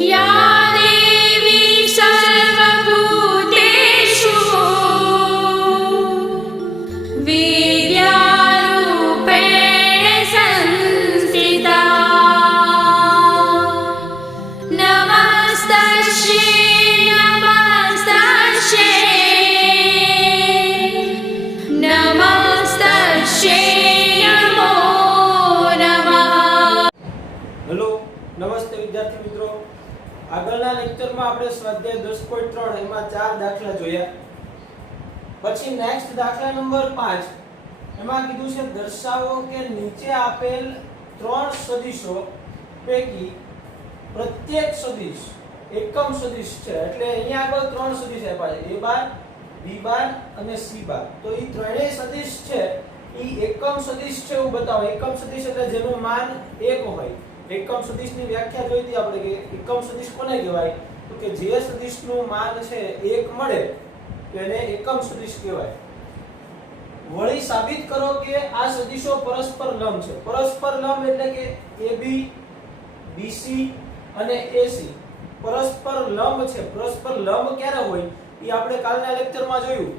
या देवी सर्वभूतेषु विद्यारूपेण संस्थिता नमस्तस्यै नमस्तस्यै नमस्तस्यै नमो नमः। हेलो नमस्ते विद्यार्थी मित्रों, આગળના લેક્ચરમાં આપણે સ્વાધ્યાય 10.3 એમાં 4 દાખલા જોયા। પછી નેક્સ્ટ દાખલા નંબર 5 એમાં કીધું છે દર્શાવો કે નીચે આપેલ 3 સદિશો પૈકી પ્રત્યેક સદિશ એકમ સદિશ છે। એટલે અહીંયા આગળ 3 સદિશ આપ્યા છે, a બાર b બાર અને c બાર। તો એ ત્રણેય સદિશ છે એ એકમ સદિશ છે એવું બતાવો। એકમ સદિશ એટલે જેનું માન 1 હોય। એકમ સદિશની વ્યાખ્યા જોઈ હતી આપણે કે એકમ સદિશ કોને કહેવાય, તો કે જે સદિશનું માન છે 1 મળે તો એને એકમ સદિશ કહેવાય। વળી સાબિત કરો કે આ સદિશો પરસ્પર લંબ છે। પરસ્પર લંબ એટલે કે AB BC અને AC પરસ્પર લંબ છે। પરસ્પર લંબ ક્યારે હોય એ આપણે કાલના લેક્ચરમાં જોયું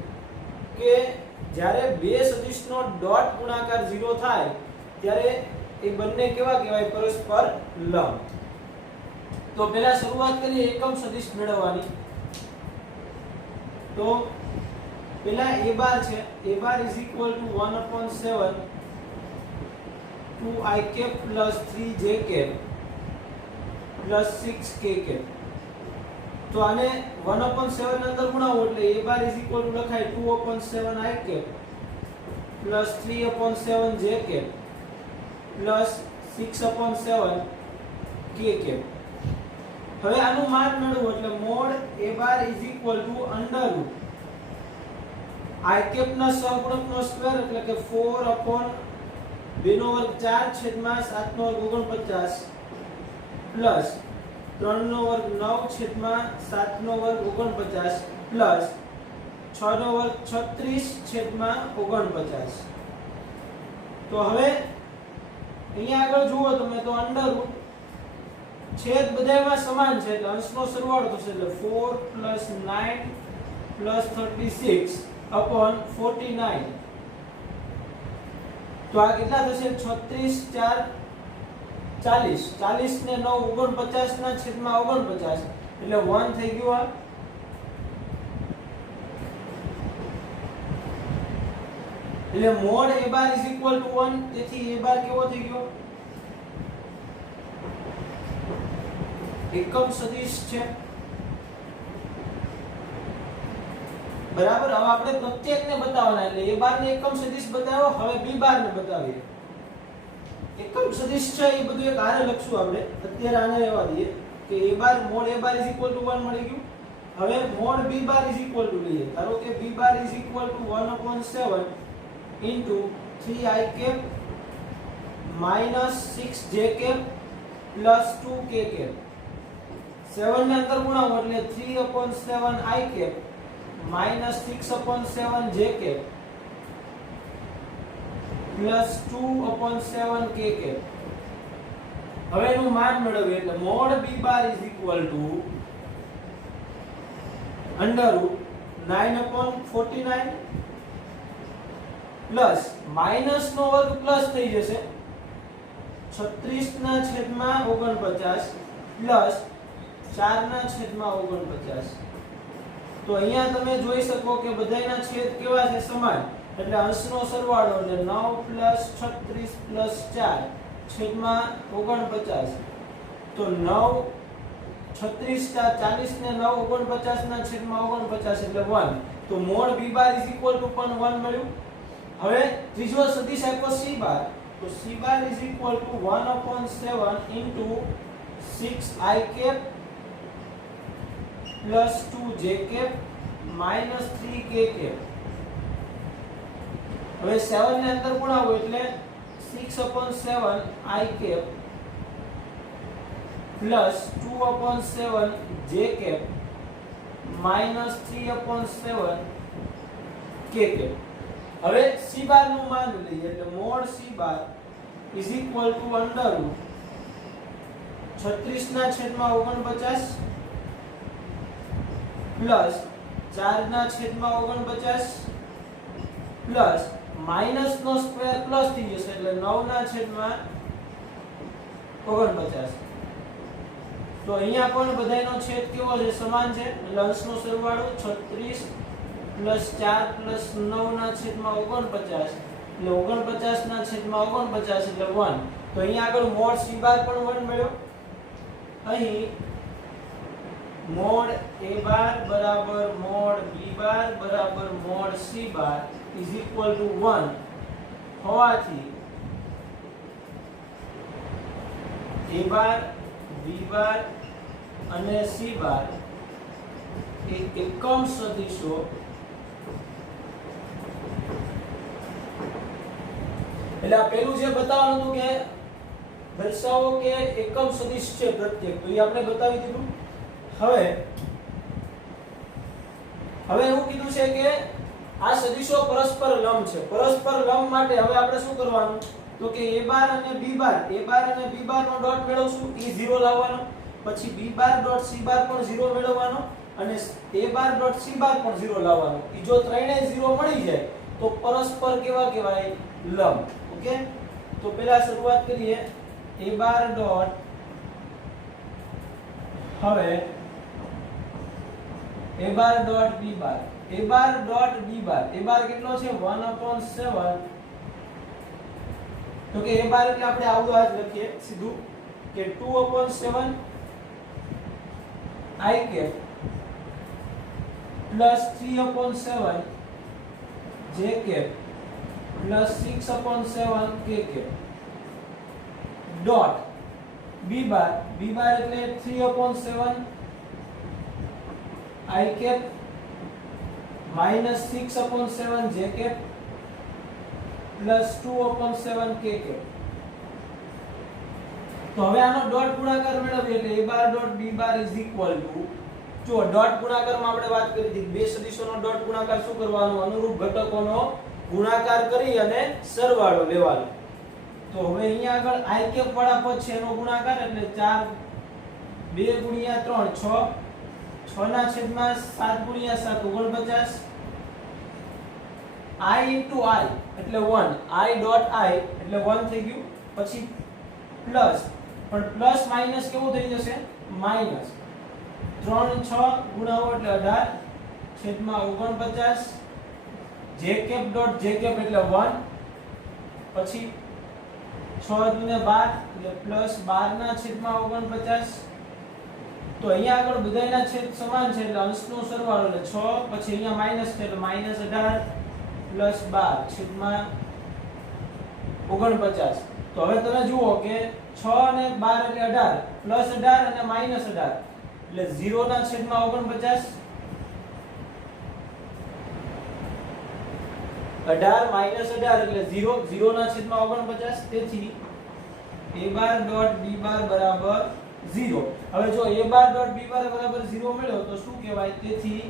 કે જ્યારે બે સદિશનો ડોટ ગુણાકાર 0 થાય ત્યારે એ બંને કેવા કહેવાય, પરસ્પર લંબ। તો પહેલા શરૂઆત કરીએ એકમ સદિશ મેળવવાની। તો પહેલા a બાર છે, a bar = 1/7 2i cap + 3j cap + 6k cap। તો આને 1/7 અંદર ગુણાવો એટલે a બાર = લખાય 2/7i cap + 3/7j cap + 6/7 k cap। હવે આનું માન મેળવવું એટલે mod a bar = √i cap ના સહગુણકનો સ્ક્વેર એટલે કે 4/2 / 4 છેદમાં 7 / 49 પ્લસ 3 નો વર્ગ 9 છેદમાં 7 નો વર્ગ 49 પ્લસ 6 નો વર્ગ 36 છેદમાં 49। તો હવે અહીંયા આગળ જુઓ તમે તો અંડર રૂટ છેદ બધાયમાં સમાન છે એટલે અંશનો સરવાળો થશે એટલે 4 + 9 + 36/49। તો આ કેટલા થશે 36 4 40 40 ને 9 49 ના છેદમાં 49 એટલે 1 થઈ ગયું। આ એટલે મોડ a બાર = 1 તેથી a બાર કેવો થઈ ગયો, એકમ સદિશ છે બરાબર। હવે આપણે પ્રત્યેકને બતાવવાના એટલે a બાર ને એકમ સદિશ બતાવ્યો, હવે b બાર ને બતાવીએ। એકમ સદિશ છે એ બધું એક આરે લખશું આપણે, અત્યારે આને રહેવા દઈએ કે a બાર મોડ a બાર = 1 મળી ગયું। હવે મોડ b બાર = લઈએ, ધારો કે b બાર = 1/7 into 3i cap minus 6j cap plus 2k cap। 7 ને અંદર ગુણાવો એટલે 3/7i cap minus 6/7j cap plus 2/7k cap। હવે એનું માન મેળવીએ એટલે મોડ b બાર = √9/49 પ્લસ માઈનસ નો વર્ગ પ્લસ થઈ જશે 36 ના છેદમાં 49 પ્લસ 4 ના છેદમાં 49। તો અહીંયા તમે જોઈ શકો કે બધાયના છેદ કેવા છે, સમાન। એટલે અંશનો સરવાળો એટલે 9 + 36 + 4 છેદમાં 49। તો 9 36 40 ને 9 49 ના છેદમાં 49 એટલે 1। તો મોડ b બાર = પણ 1 મળ્યું। હવે ત્રીજો સદિશ આપ્યો c બાર, તો c બાર = 1/7 into 6i cap plus 2j cap minus 3k cap। હવે 7 ને અંદર ગુણાવો એટલે 6/7i cap plus 2/7j cap minus 3/7k cap। હવે c બાર નું માન લઈએ એટલે મોડ c બાર = 36 ના છેદમાં 49 પ્લસ 4 ના છેદમાં 49 પ્લસ માઈનસ નો સ્ક્વેર પ્લસ થઈ જશે એટલે 9 ના છેદમાં 49. તો અહીંયા પણ બધાયનો છેદ કેવો છે? સમાન છે. એટલે અંશનો સરવાળો 36 પ્લસ 4 પ્લસ 9 ના છેદમાં 49 એટલે 49 ના છેદમાં 49 એટલે 1. તો અહીંયા આગળ મોડ c બાર પણ 1 મળ્યો. અહીં મોડ a બાર બરાબર મોડ b બાર બરાબર mode c bar is equal to 1 હોવાથી a બાર b બાર અને c બાર એ એકમ સદિશો એટલે આ પેલું જે બતાવવાનું હતું કે દર્શાવો કે એકમ સદિશ છે પ્રત્યેક, તો એ આપણે બતાવી દીધું. હવે એવું કીધું છે કે આ સદિશો પરસ્પર લંબ છે. પરસ્પર લંબ માટે હવે આપણે શું કરવાનું? તો કે a બાર અને b બાર નો ડોટ મેળવશું, એ 0 લાવવાનો. પછી b બાર ડોટ c બાર પણ 0 મેળવવાનો અને a બાર ડોટ c બાર પણ 0 લાવવાનો. એ જો ત્રણેય 0 મળી જાય તો પરસ્પર કેવા કહેવાય? લંબ. ઓકે, તો પહેલા શરૂઆત કરીએ a બાર ડોટ. હવે a બાર ડોટ b બાર કેટલો છે? 1/7. તો કે a બાર એટલે આપણે આવું આજ લખીએ સીધું કે 2/7 I cap plus 3/7 j cap plus 6/7 k cap dot b bar એટલે 3/7 I cap minus 6/7 j cap plus 2/7 k cap. તો હવે આનો ડોટ ગુણાકાર મેળવીએ એટલે a bar dot b bar is equal two, જો ડોટ ગુણાકારમાં આપણે વાત કરી હતી બે સદિશોનો ડોટ ગુણાકાર શું કરવાનો? અનુરૂપ ઘટકોનો ગુણાકાર કરી અને સરવાળો લેવાનો. તો હવે અહીંયા આગળ i cap વાળા પદ છે એનો ગુણાકાર એટલે 4 2 ગુણ્યા 3 6 6 ના છેદમાં 7 ગુણ્યા 7 49 i into i એટલે 1 i ડોટ i એટલે 1 થઈ ગયું. પછી પ્લસ, પણ પ્લસ માઈનસ કેવું થઈ જશે? માઈનસ 3 6 ગુણાવો એટલે 18 છેદમાં 49 j cap dot j cap એટલે 1. પછી 6 દુને 12 એટલે પ્લસ 12 ના છેદમાં 49. તો અહીંયા આગળ બધાયના છેદ સમાન છે એટલે અંશનો સરવાળો એટલે 6, પછી અહીંયા માઈનસ છે એટલે -18 પ્લસ 12 છેદમાં 49. તો હવે તમે જુઓ કે 6 અને 12 એટલે 18 પ્લસ 18 અને માઈનસ 18 એટલે 0 ના છેદમાં 49 18 માઈનસ 18 એટલે 0 0 ના છેદમાં 49. તેથી a બાર ડોટ b બાર બરાબર 0. હવે જો a બાર ડોટ b બાર બરાબર 0 મળ્યો તો શું કહેવાય? તેથી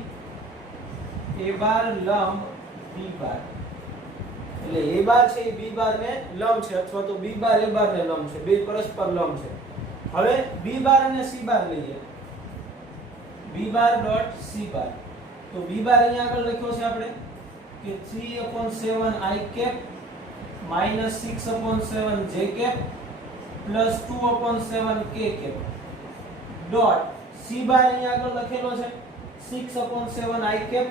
a બાર લંબ b બાર એટલે a બાર છે એ b બાર ને લંબ છે અથવા તો b બાર a બાર ને લંબ છે, બે પરસ્પર લંબ છે. હવે b બાર અને c બાર લઈએ. b bar dot c bar, તો b બાર અહીંયા આગળ લખ્યો છે આપણે કે 3/7 I cap minus 6/7 j cap plus 2/7 k cap dot c બાર અહીંયા આગળ લખેલો છે 6/7 I cap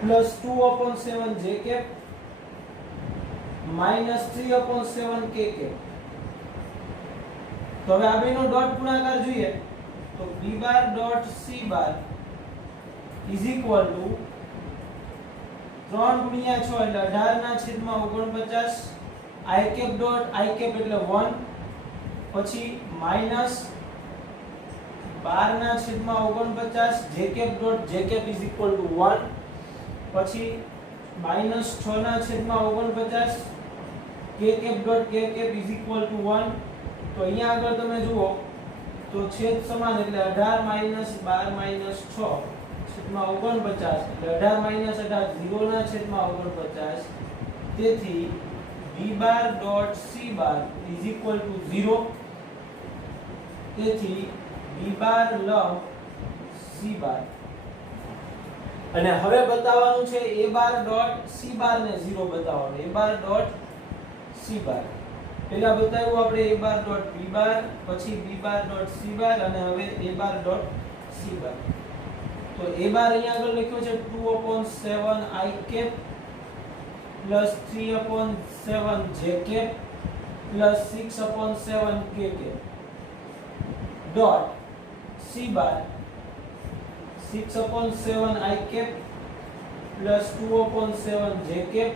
plus 2/7 j cap minus 3/7 k cap. તો હવે આ બેનો ડોટ ગુણાકાર જોઈએ તો b bar dot c bar is equal to 3 ગુણ્યા 6 એટલે 18 ના છેદમાં 49 I cap dot I cap એટલે 1, પછી માઈનસ 12 ના છેદમાં 49 j cap dot j cap is equal to 1, પછી માઈનસ 6 ના છેદમાં 49 k cap dot k cap is equal to 1. તો અહીંયા આગળ તમે જુઓ તો છેદ સમાન એટલે 18 માઈનસ 12 માઈનસ 6 છેદમાં 49 એટલે 18 માઈનસ 18 0 ના છેદમાં 49. તેથી b bar dot c bar is equal to 0. તેથી b બાર લંબ c બાર, અને હવે બતાવવાનું છે a bar dot c bar ને 0 બતાવવાનું. a bar dot c bar પહેલા બતાવ્યું આપણે a bar dot b bar, પછી b bar dot c bar, અને હવે a bar dot c bar. તો a બાર અહીંયા આગળ લખ્યો છે 2/7 i cap plus 3/7 j cap plus 6/7 k cap dot c bar 6/7 i cap plus 2/7 j cap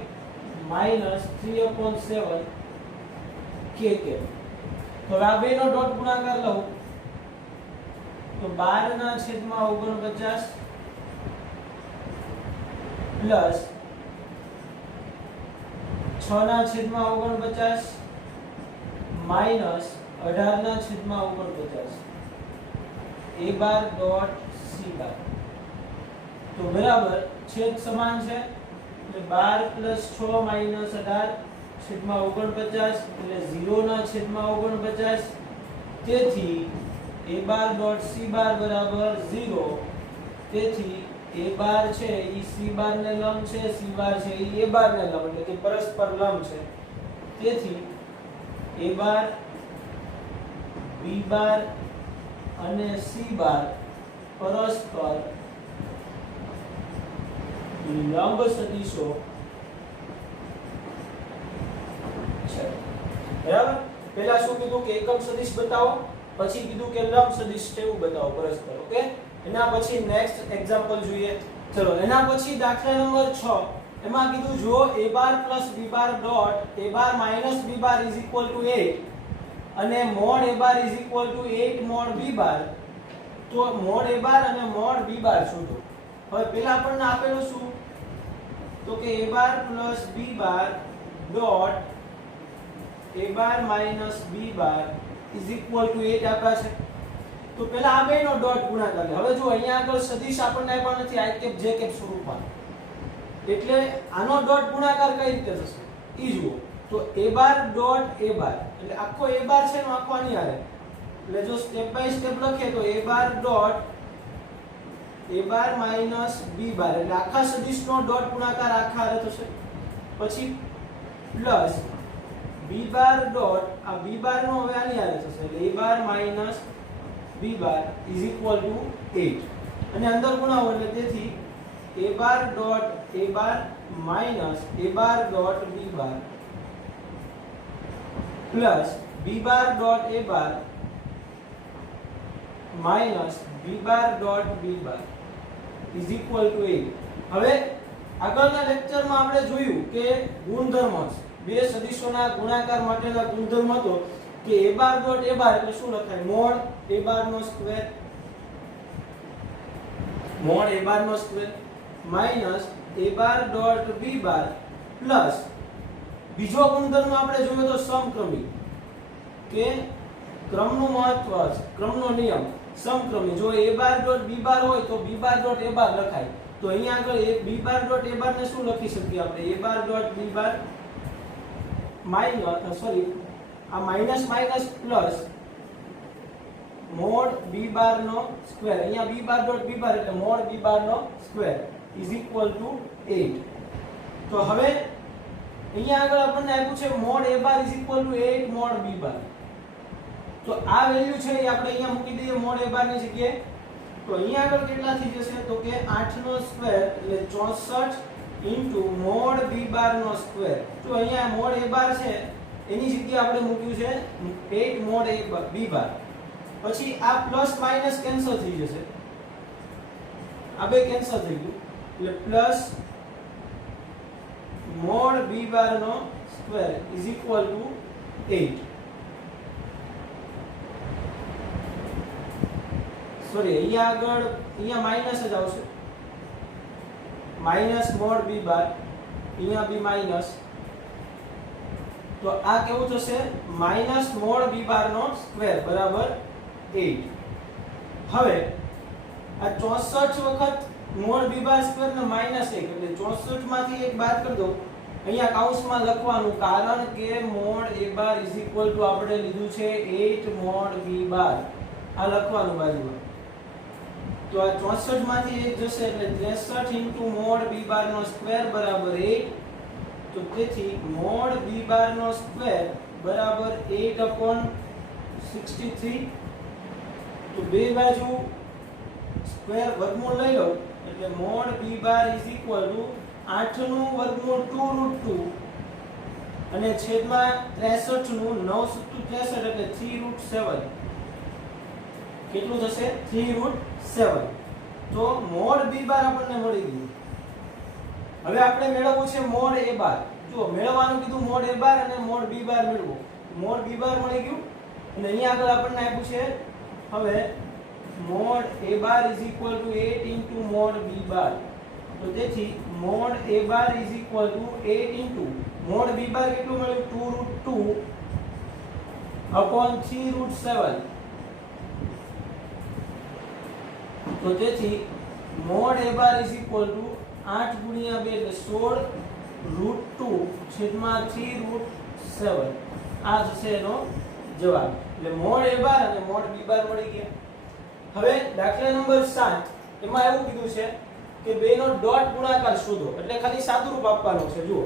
minus 3/7 k cap. તો હવે આ બેનો ડોટ ગુણાકાર લઉં તો 12 ના છેદમાં 49 પ્લસ 6 ના છેદમાં 49 માઈનસ 18 ના છેદમાં 49 a bar dot c bar. તો બરાબર છેદ સમાન છે એટલે 12 પ્લસ 6 માઈનસ 18 છેદમાં 49 એટલે 0 ના છેદમાં 49. તેથી a બાર ડોટ c બાર બરાબર 0. તેથી a બાર છે ઈ c બાર ને લંબ છે, c બાર છે ઈ a બાર ને લંબ, એટલે કે પરસ્પર લંબ છે. તેથી a બાર b બાર અને c બાર પરસ્પર લંબ સદિશો છે. બરાબર, પહેલા શું કીધું કે એકમ સદિશ બતાવો, પછી કીધું કે લંબ સદિશ છે એવું બતાવો પરસ્પર. ઓકે, એના પછી નેક્સ્ટ એક્ઝામ્પલ જોઈએ. ચલો, એના પછી દાખલા નંબર 6 એમાં કીધું જો a bar plus b bar dot a bar minus b bar is equal to 8 અને mode a bar is equal to 8 mode b bar, તો મોડ a બાર અને મોડ b બાર શોધો. હવે પહેલા આપણને આપેલું શું તો કે a bar plus b bar dot a bar minus b bar is equal to 8 આપ્યા છે. તો પહેલા આ બેનો ડોટ ગુણાકાર લે. હવે જો અહીંયા આગળ સદિશ આપણને આપ્યા નથી i કેપ j કેપ સ્વરૂપમાં, એટલે આનો ડોટ ગુણાકાર કઈ રીતે થશે ઈ જુઓ. તો a bar dot a bar એટલે આખો a બાર છે નો આખો આની આરે, એટલે જો સ્ટેપ બાય સ્ટેપ લખીએ તો a bar dot a bar minus b bar એટલે આખા સદિશનો ડોટ ગુણાકાર આખા આરે થશે. પછી પ્લસ b બાર ડોટ આ b બાર નો હવે આની આરે થશે એટલે a bar minus b bar is equal to 8 અને અંદર ગુણાવો એટલે તેથી a bar dot a bar minus a bar dot b bar plus b bar dot a bar minus b bar dot b bar is equal to 8. હવે આગળના લેક્ચરમાં આપણે જોયું કે ગુણધર્મ બે સદિશોના ગુણાકાર માટેના ગુણધર્મ હતો કે a bar dot a bar એટલે શું લખાય મોડ a બાર નો સ્ક્વેર, મોડ a બાર નો square minus a bar dot b bar plus બીજો ગુણધર્મ આપણે જોયો તો સમક્રમી, કે ક્રમનું મહત્વ છે, ક્રમનો નિયમ સમક્રમી. જો a bar dot b bar હોય તો b bar dot a bar લખાય. તો અહીંયા આગળ b bar dot a bar ને શું લખી શકીએ આપણે a bar dot b bar minus આ minus minus plus mod b bar નો સ્ક્વેર, અહીંયા b bar dot b bar એટલે મોડ b બાર નો સ્ક્વેર ઇઝ ઇક્વલ ટુ 8. તો હવે અહીંયા આગળ આપણને આપ્યું છે mod a bar is equal to 8 mode b bar. તો આ વેલ્યુ છે એ આપણે અહીંયા મૂકી દઈએ મોડ a બાર ની જગ્યાએ. તો અહીંયા આગળ કેટલા થઈ જશે તો કે 8 નો સ્ક્વેર એટલે 64 ઇન્ટુ મોડ b બાર નો સ્ક્વેર. તો અહીંયા મોડ a બાર છે એની જગ્યાએ આપણે મૂક્યું છે 8 મોડ a b બાર. પછી આ પ્લસ માઈનસ કેન્સલ થઈ જશે, આ બે કેન્સલ થઈ ગયું એટલે પ્લસ મોડ b બાર નો square is equal to 8. Sorry, અહીંયા આગળ અહીંયા માઈનસ જ આવશે, માઈનસ મોડ b બાર, અહીંયા બી માઈનસ. તો આ કેવું થશે માઈનસ મોડ b બાર નો સ્ક્વેર બરાબર 8. હવે આ 64 વખત મોડ b બાર સ્ક્વેર ને -1 એટલે 64 માંથી 1 બાદ કરી દો અહીંયા કૌંસમાં લખવાનું, કારણ કે mod a bar is equal two આપણે લીધું છે 8 મોડ b બાર. આ લખવાનું બાજુમાં. તો આ 64 માંથી 1 જશે એટલે 63 ઇન્ટુ મોડ b બાર નો સ્ક્વેર બરાબર 8. તો તેથી મોડ b બાર નો સ્ક્વેર બરાબર 8 upon 63. તો બે બાજુ સ્ક્વેર વર્ગમૂળ લઈ લો એટલે mod b bar is equal to 8 નું વર્ગમૂળ 2√2 અને છેદમાં 63 નું 9 સત્તુ 63 એટલે 3√7. કેટલું થશે? 3√7. તો મોડ b બાર આપણને મળી ગયું. હવે આપણે મેળવવું છે મોડ a બાર. જો મેળવવાનું કીધું મોડ a બાર અને મોડ b બાર મેળવો. મોડ b બાર મળી ગયું અને અહીંયા આગળ આપણને આપ્યું છે હવે mod a bar is equal to 8 into mode b bar. તો તેથી mod a bar is equal to 8 into mode b બાર કેટલું મળ્યું? 2√2 upon 3√7. તો તેથી mod a bar is equal to 8 ગુણ્યા 2 એટલે 16√2 છેદમાં 3√7. આ થશે એનો જવાબ. એટલે મોડ a બાર અને મોડ b બાર મળી ગયા. હવે દાખલા નંબર 7 એમાં એવું કીધું છે કે બેનો ડોટ ગુણાકાર શોધો. એટલે ખાલી સાદુરૂપ આપવાનું છે. જુઓ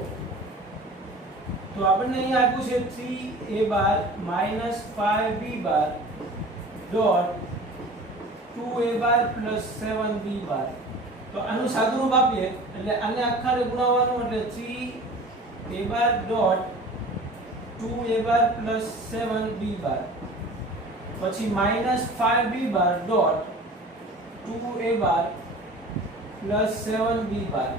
તો આપણને અહીંયા આપ્યું છે 3a બાર minus 5b બાર ડોટ 2a બાર plus 7b બાર. તો આનું સાદુરૂપ આપીએ એટલે આને આખાને ગુણાવવાનું એટલે 3a બાર ડોટ 2a બાર plus 7b બાર પછી minus 5b બાર ડોટ 2a બાર plus 7b બાર.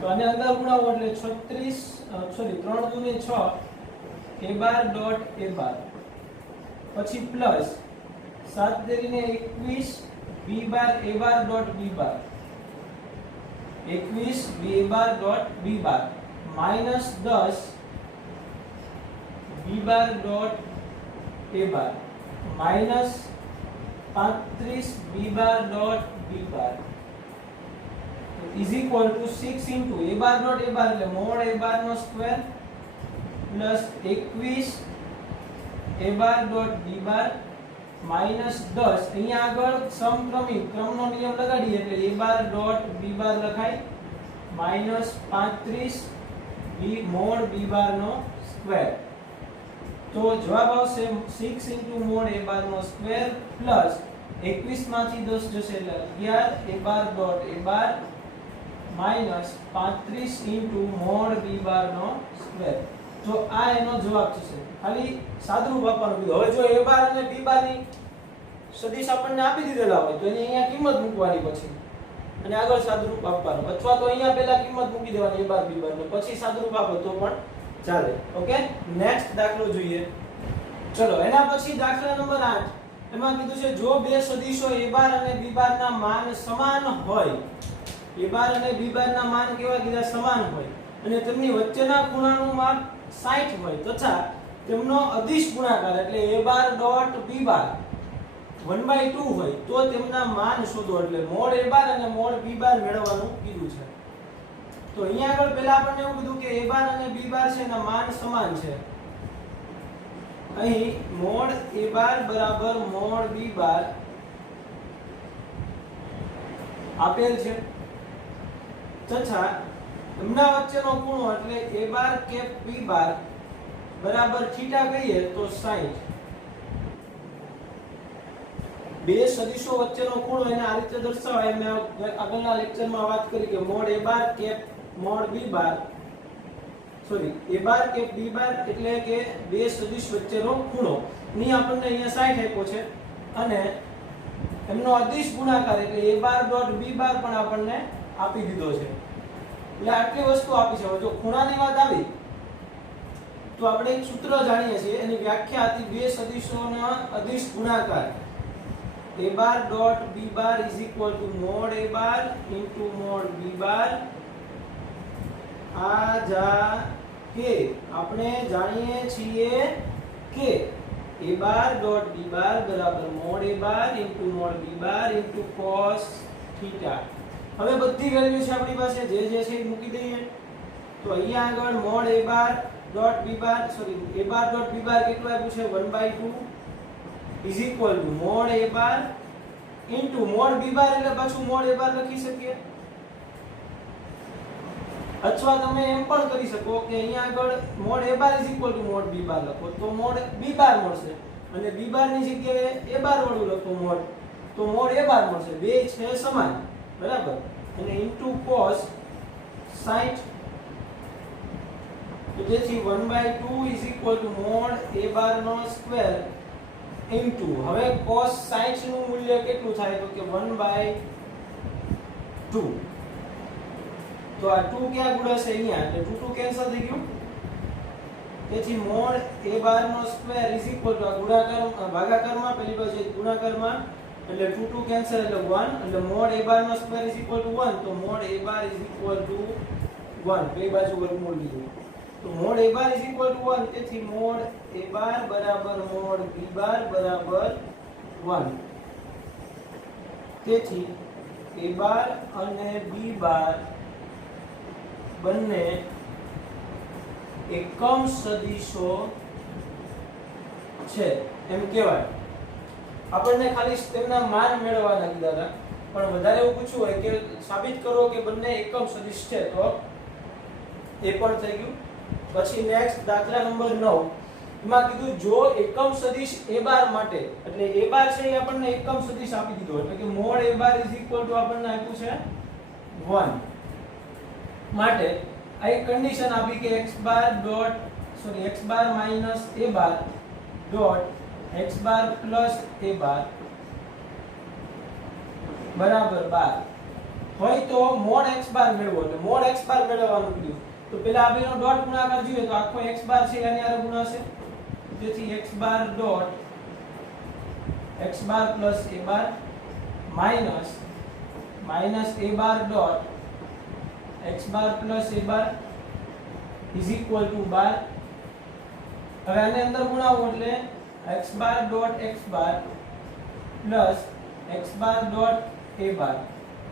તો આને અંદર ગુણાવો એટલે 3 દુને 6 a બાર ડોટ a બાર પછી plus 7 તેરીને 21 b bar a bar dot b bar 21 b a bar dot b bar minus 10 b bar dot a bar minus 35 b bar dot b bar is equal to 6 into a bar dot a bar એટલે mod a bar નો square plus 21 a bar dot b bar minus 10 અહીંયા આગળ સમક્રમિક ક્રમનો નિયમ લગાડીએ એટલે a bar dot b bar લખાય minus 35 b mod b bar નો સ્ક્વેર. તો જવાબ આવશે 6 into મોડ a બાર નો સ્ક્વેર પ્લસ 21 માંથી 10 જશે એટલે 11 a bar dot a bar minus 35 into mod b bar નો સ્ક્વેર. તો આ એનો જવાબ થશે. ખાલી સાદુરૂપ આપવાનું કીધું. હવે જો a બાર અને b બાર ની સદિશ આપણને આપી દીધેલા હોય તો એની અહીંયા કિંમત મૂકવાની પછી અને આગળ સાદુરૂપ આપવાનું, અથવા તો અહીંયા પહેલા કિંમત મૂકી દેવાની a બાર b બાર ને પછી સાદુરૂપ આપો તો પણ ચાલે. ઓકે, નેક્સ્ટ દાખલો જોઈએ. ચલો એના પછી દાખલા નંબર 8 એમાં કીધું છે જો બે સદિશો a બાર અને b બાર ના માન સમાન હોય, a બાર અને b બાર ના માન કેવા કીધા? સમાન હોય અને તેમની વચ્ચેના ખૂણાનું માપ 60 હોય તથા તેમનો અદિશ ગુણાકાર એટલે a બાર ડોટ b બાર 1/2 હોય તો તેમના માન શોધો. એટલે મોડ a બાર અને મોડ b બાર મેળવવાનું કીધું છે. તો અહીંયા આગળ પહેલા આપણને એવું કીધું કે a બાર અને b બાર છે એના માન સમાન છે. અહીં મોડ a બાર બરાબર મોડ b બાર આપેલ છે તથા એમના વચ્ચેનો ખૂણો એટલે a બાર કેપ b બાર બરાબર થીટા કહીએ તો 60. બે સદિશો વચ્ચેનો ખૂણો એને આ રીતે દર્શાવાય. મેં આગળના લેક્ચરમાં વાત કરી કે mod a bar cap mod b bar a bar cap b bar એટલે કે બે સદિશ વચ્ચેનો ખૂણો ની આપણને અહીંયા 60 આપ્યો છે અને એમનો અદિશ ગુણાકાર એટલે a બાર ડોટ b બાર પણ આપણને આપી દીધો છે. એટલે આટલી વસ્તુ આપી છે. જો ખૂણાની વાત આવી તો આપણે એક સૂત્ર જાણીએ છીએ, એની વ્યાખ્યા હતી બે સદિશોના અદિશ ગુણાકાર a bar dot b bar is equal to mod a bar into mode b બાર. આ જા કે આપણે જાણીએ છીએ કે a બાર ડોટ b બાર બરાબર mode a bar into mode b bar into cos theta. હવે બધી વેલ્યુ છે આપણી પાસે, જે છે એ મૂકી દઈએ. તો અહીંયા આગળ mode a bar dot b bar sorry a bar dot b બાર કેટલું આપ્યું છે 1/2 is equal to mod a bar into mode b bar એટલે પાછું મોડ a બાર લખી શકીએ, અથવા તમે એમ પણ કરી શકો કે અહીંયા આગળ mode a bar is equal to mode b બાર લખો તો મોડ b બાર મળશે અને b બાર ની જગ્યાએ a બાર વાળું લખો મોડ તો મોડ a બાર મળશે, બે છે સમાન બરાબર, અને ઇન્ટુ cos 60 તો તેથી 1/2 is equal to mod a bar નો સ્ક્વેર ઇન્ટુ હવે cos 60 નું મૂલ્ય કેટલું થાય તો કે 1/2 તો આ 2 ક્યાં ગુણાશે અહીંયા એટલે 2 2 કેન્સલ થઈ ગયું, તેથી મોડ a બાર નો સ્ક્વેર ઇઝ ઇક્વલ ટુ આ ગુણાકાર ભાગાકારમાં પેલી બાજુ ગુણાકારમાં એટલે 2 2 કેન્સલ એટલે 1 એટલે મોડ a બાર નો સ્ક્વેર ઇઝ ઇક્વલ ટુ 1 તો mod a bar is equal to 1 બે બાજુ વર્ગમૂળ લીધું તો mod a bar is equal to 1 તેથી મોડ a બાર બરાબર મોડ b બાર બરાબર 1 તેથી a બાર અને b બાર બંને એકમ સદિશો છે એમ કહેવાય. આપણને ખાલી તેમના માન મેળવવાના કીધા હતા પણ વધારે એવું પૂછ્યું હોય કે સાબિત કરો કે બંને એકમ સદિશ છે તો એ પણ થઈ ગયું. પછી નેક્સ્ટ દાખલા નંબર 9 એમાં કીધું જો એકમ સદિશ a બાર માટે એટલે a બાર છે એ આપણને એકમ સદિશ આપી દીધો એટલે કે mod a bar is equal two આપણને આપ્યું છે 1 માટે આ એક કન્ડિશન આપી કે x bar minus a bar dot x bar plus a બાર બરાબર 12 હોય તો મોડ x બાર મેળવો એટલે મોડ x બાર મેળવવાનું કીધું તો પેલા આ બેનો ડોટ ગુણાકાર જોઈએ તો આખો x બાર છે આની હારે ગુણાશે તેથી x bar dot x bar plus a bar minus a bar dot x bar plus a bar is equal to 12. હવે આને અંદર ગુણાવો એટલે x bar dot x bar plus x bar dot a બાર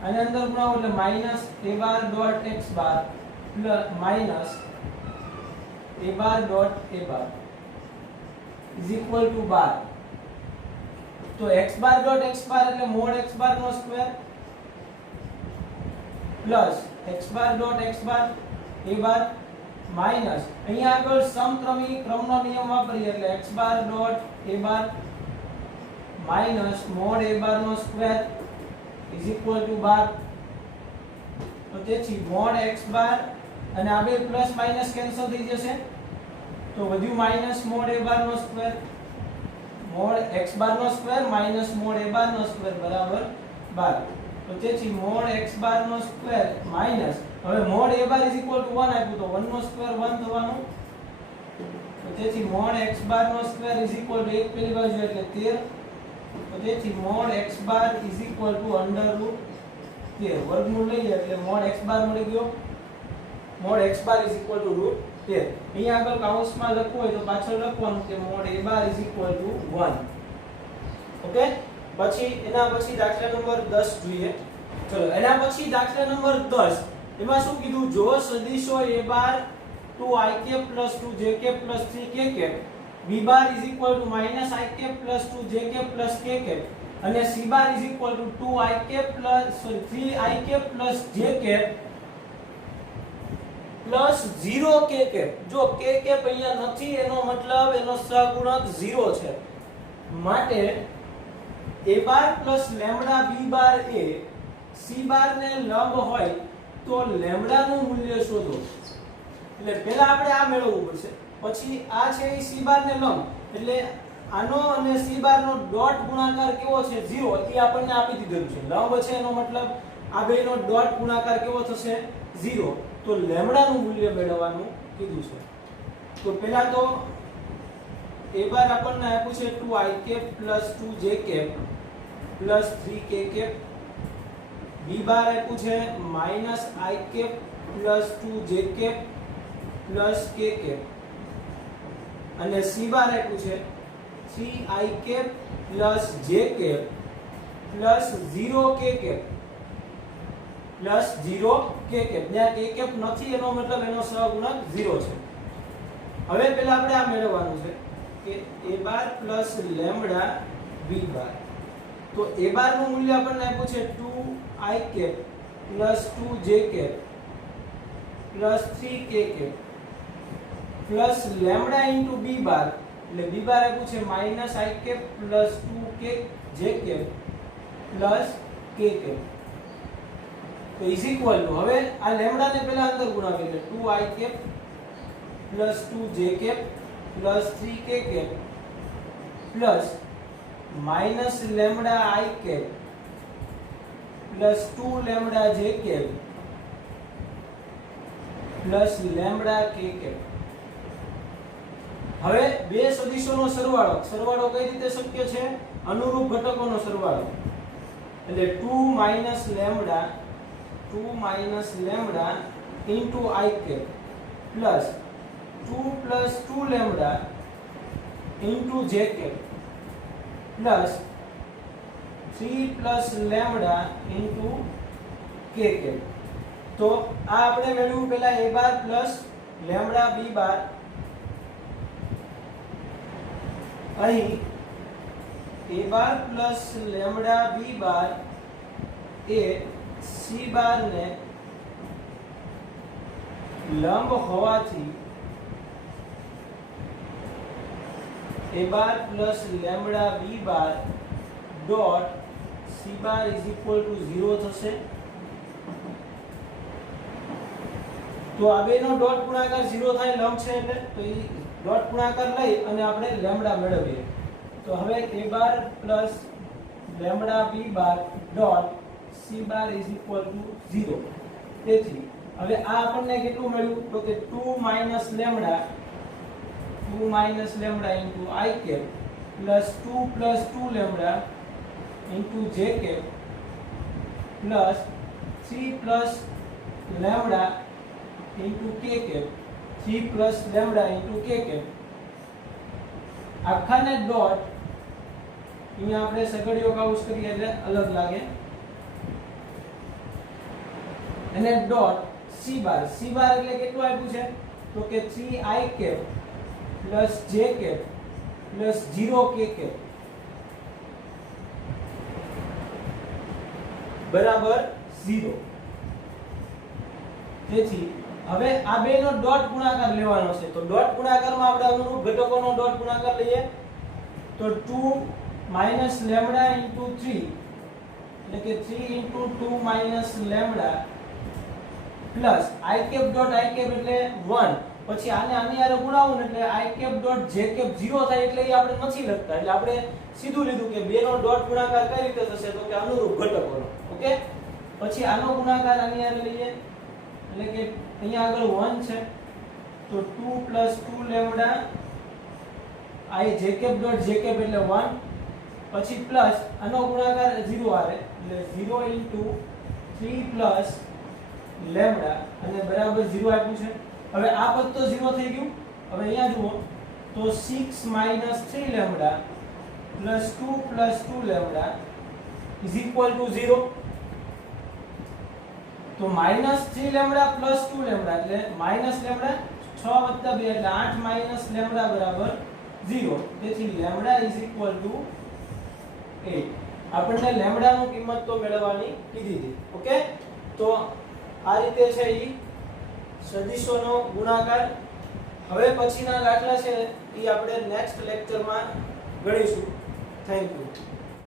આને અંદર ગુણાવો એટલે minus a bar dot x bar plus minus a bar dot a bar is equal to 12. તો x bar dot x બાર એટલે mod x bar નો square plus x bar dot x bar a bar minus અહીંયા આગળ સમક્રમી ક્રમનો નિયમ વાપરીએ એટલે x bar dot a bar minus mod a bar નો સ્ક્વેર ઇઝ ઇક્વલ ટુ 12. તો તેથી મોડ x બાર અને આ બે પ્લસ માઈનસ કેન્સલ થઈ જશે તો વધ્યું માઈનસ મોડ a બાર નો સ્ક્વેર મોડ x બાર નો square minus mod a bar નો સ્ક્વેર બરાબર 12. તો તેથી મોડ x બાર નો સ્ક્વેર માઈનસ હવે mod a bar is equal to 1 આપ્યું તો 1 નો સ્ક્વેર 1 થવાનું તો તેથી મોડ x બાર નો સ્ક્વેર ઇઝ ઇક્વલ ટુ એક પેલી બાજુ એટલે 13 તો તેથી mod x bar is equal to √13 વર્ગમૂળ લઈએ એટલે મોડ x બાર મળી ગયો mod x bar is equal to √13. અહીંયા આગળ કૌંસમાં લખવું હોય તો પાછળ લખવાનું કે mod a bar is equal to 1. Okay પછી એના પછી દાખલા નંબર 10 જોઈએ. ચલો એના પછી દાખલા નંબર 10 એમાં શું કીધું જો સદિશો a bar 2i cap 2j cap 3k cap b bar is equal to minus i cap 2j cap k cap અને c bar is equal to 2i cap 3i cap j cap 0k cap. જો k cap અહીંયા નથી એનો મતલબ એનો સહગુણક 0 છે માટે a bar plus lambda b bar એ c બાર ને લંબ હોય તો લેમ્બડા નું મૂલ્ય શોધો. એટલે પહેલા આપણે આ મેળવવું પડશે પછી આ છે એ c બાર ને લંબ એટલે આનો અને c બાર નો ડોટ ગુણાકાર કેવો છે 0 એ આપણને આપી દીધેલું છે. લંબ છે એનો મતલબ આ બેનો ડોટ ગુણાકાર કેવો થશે 0 તો લેમ્બડા નું મૂલ્ય મેળવવાનું કીધું છે. તો પહેલા તો a બાર આપણને આપ્યું છે 2i cap 2j cap 3k cap b bar આપ્યું છે -i cap 2j cap k cap અને c બાર આપ્યું છે 3i cap j cap 0k cap plus 0 k cap. જ્યાં કે કેપ નથી એનો મતલબ એનો સહગુણક 0 છે. હવે પહેલા આપણે આ મેળવવાનું છે કે a bar plus lambda b bar. તો a બાર નું મૂલ્ય આપણને આપ્યું છે 2i cap plus 2j cap plus 3k cap plus lambda into b bar, એટલે b બાર આપ્યું છે minus i cap plus 2k j cap plus k cap. તો ઇઝ ઇક્વલ ટુ, હવે આ લેમ્બડા ને પહેલા અંદર ગુણાવીએ એટલે 2i cap plus 2j cap plus 3k cap plus minus lambda i cap plus 2 lambda j cap plus lambda k cap. હવે બે સદિશોનો સરવાળો કઈ રીતે શક્ય છે? અનુરૂપ ઘટકોનો સરવાળો. એટલે 2 lambda into i cap plus 2 plus 2 lambda into j cap plus 3 plus lambda into k cap. તો આ આપણે મેળવ્યું પહેલા a bar plus lambda b bar. અહીં a bar plus lambda b bar એ c બાર ને લંબ હોવાથી a bar plus lambda b bar dot c bar is equal to 0 થશે. તો આ બેનો ડોટ ગુણાકાર 0 થાય, લંબ છે એટલે. તો એ ડોટ ગુણાકાર લઈ અને આપણે લેમ્બડા મેળવીએ. તો હવે a bar plus lambda b bar dot c bar is equal to 0. તેથી હવે આ આપણને કેટલું મળ્યું? તો કે 2 minus lambda into i cap plus 2 plus 2 lambda into j cap plus 3 plus lambda into k cap 3 plus lambda into k cap. આખાને dot અહીંયા આપણે સગડીયો કાઉસ કરીએ એટલે અલગ લાગે. અને ડોટ c બાર એટલે કેટલું આપ્યું છે? તો કે 3i cap plus j cap plus 0k cap બરાબર 0. તેથી હવે આ બેનો ડોટ ગુણાકાર લેવાનો છે. તો ડોટ ગુણાકારમાં આપણે અનુરૂપ ઘટકોનો ડોટ ગુણાકાર લઈએ. તો 2 માઈનસ લેમ્બડા ઇન્ટુ 3 એટલે કે 3 into 2 minus lambda plus i cap dot i cap એટલે 1. પછી આને આની હારે ગુણાવું એટલે i cap dot j cap 0 થાય, એટલે એ આપણે નથી લખતા. એટલે આપણે સીધું લીધું કે બેનો ડોટ ગુણાકાર કઈ રીતે થશે? તો કે અનુરૂપ ઘટકોનો. ઓકે. પછી આનો ગુણાકાર આની હારે લઈએ એટલે કે અહીંયા આગળ 1 છે તો 2 plus 2 lambda i j cap dot j cap એટલે 1. પછી પ્લસ આનો ગુણાકાર 0 આવે એટલે 0 ઇન્ટુ 3 પ્લસ લેમ્બડા અને બરાબર 0 આપ્યું છે. હવે આ પદ તો 0 થઈ ગયું. હવે અહીંયા જુઓ તો 6 minus 3 lambda plus 2 plus 2 lambda is equal to 0. તો માઈનસ 3 લેમ્બડા પ્લસ 2 લેમ્બડા એટલે માઈનસ લેમ્બડા 6 વત્તા 2 એટલે 8 માઈનસ લેમ્બડા બરાબર 0. તેથી લેમ્બડા ઇઝ ઇક્વલ ટુ 8. આપણને લેમ્બડાનું કિંમત તો મેળવવાની કીધી હતી. ઓકે. તો આ રીતે છે ઈ સદિશોનો ગુણાકાર. હવે પછીના દાખલા છે ઈ આપણે નેક્સ્ટ લેક્ચરમાં ગણીશું. Thank you.